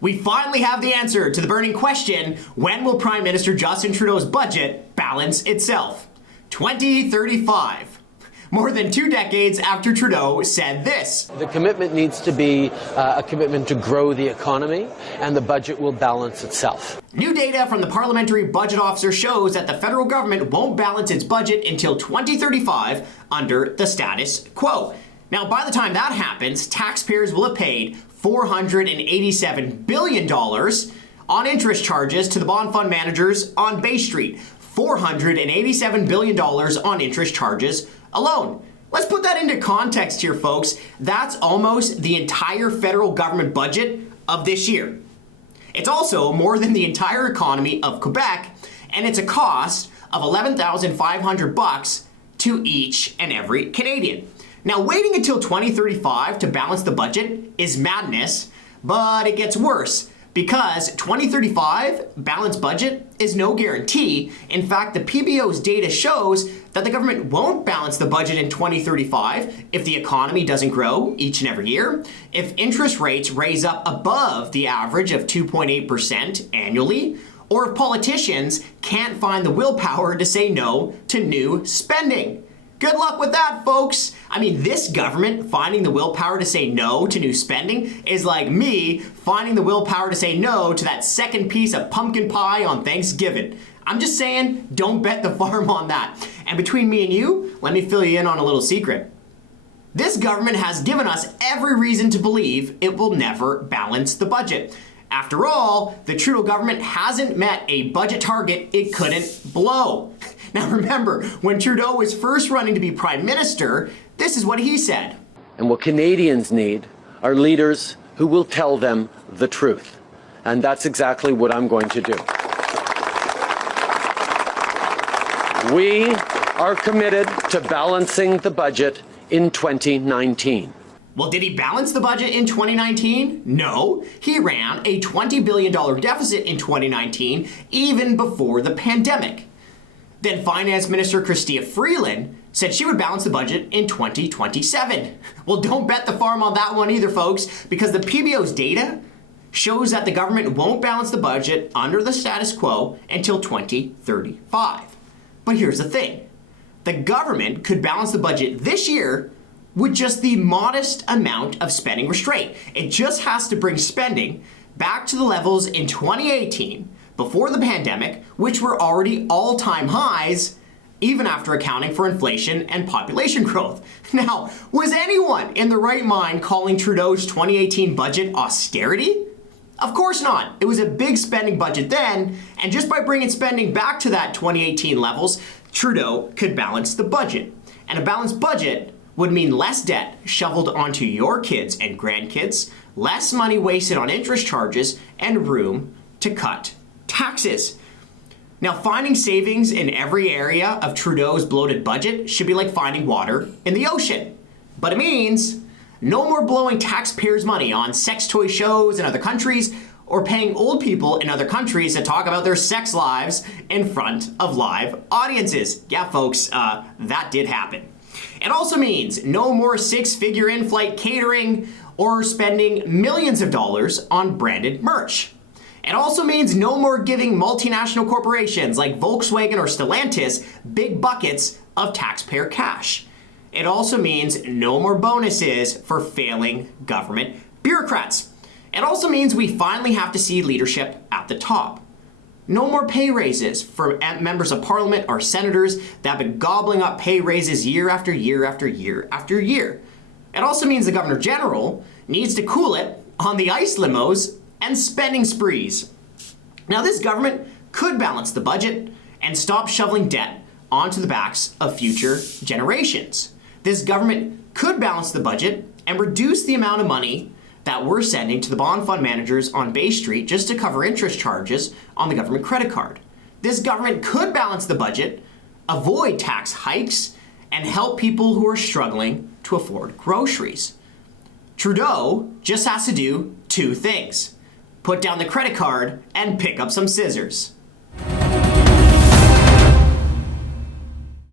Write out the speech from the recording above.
We finally have the answer to the burning question, when will Prime Minister Justin Trudeau's budget balance itself? 2035. More than 2 decades after Trudeau said this. The commitment needs to be a commitment to grow the economy, and the budget will balance itself. New data from the Parliamentary Budget Officer shows that the federal government won't balance its budget until 2035 under the status quo. Now, by the time that happens, taxpayers will have paid $487 billion on interest charges to the bond fund managers on Bay Street. $487 billion on interest charges alone. Let's put that into context here, folks. That's almost the entire federal government budget of this year. It's also more than the entire economy of Quebec, and it's a cost of $11,500 to each and every Canadian. Now, waiting until 2035 to balance the budget is madness, but it gets worse. Because 2035 balanced budget is no guarantee. In fact, the PBO's data shows that the government won't balance the budget in 2035 if the economy doesn't grow each and every year, if interest rates raise up above the average of 2.8% annually, or if politicians can't find the willpower to say no to new spending. Good luck with that, folks. I mean, this government finding the willpower to say no to new spending is like me finding the willpower to say no to that second piece of pumpkin pie on Thanksgiving. I'm just saying, don't bet the farm on that. And between me and you, let me fill you in on a little secret. This government has given us every reason to believe it will never balance the budget. After all, the Trudeau government hasn't met a budget target it couldn't blow. Now remember, when Trudeau was first running to be Prime Minister, this is what he said. And what Canadians need are leaders who will tell them the truth. And that's exactly what I'm going to do. We are committed to balancing the budget in 2019. Well, did he balance the budget in 2019? No, he ran a $20 billion deficit in 2019, even before the pandemic. Then Finance Minister Chrystia Freeland said she would balance the budget in 2027. Well, don't bet the farm on that one either, folks, because the PBO's data shows that the government won't balance the budget under the status quo until 2035. But here's the thing. The government could balance the budget this year with just the modest amount of spending restraint. It just has to bring spending back to the levels in 2018 before the pandemic, which were already all-time highs, even after accounting for inflation and population growth. Now, was anyone in the right mind calling Trudeau's 2018 budget austerity? Of course not. It was a big spending budget then, and just by bringing spending back to that 2018 levels, Trudeau could balance the budget. And a balanced budget would mean less debt shoveled onto your kids and grandkids, less money wasted on interest charges, and room to cut taxes. Now, finding savings in every area of Trudeau's bloated budget should be like finding water in the ocean. But it means no more blowing taxpayers' money on sex toy shows in other countries or paying old people in other countries to talk about their sex lives in front of live audiences. Yeah, folks, that did happen. It also means no more 6-figure in-flight catering or spending millions of dollars on branded merch. It also means no more giving multinational corporations like Volkswagen or Stellantis big buckets of taxpayer cash. It also means no more bonuses for failing government bureaucrats. It also means we finally have to see leadership at the top. No more pay raises for members of parliament or senators that have been gobbling up pay raises year after year after year after year. It also means the Governor General needs to cool it on the ICE limos and spending sprees. Now, this government could balance the budget and stop shoveling debt onto the backs of future generations. This government could balance the budget and reduce the amount of money that we're sending to the bond fund managers on Bay Street just to cover interest charges on the government credit card. This government could balance the budget, avoid tax hikes, and help people who are struggling to afford groceries. Trudeau just has to do 2 things: put down the credit card and pick up some scissors.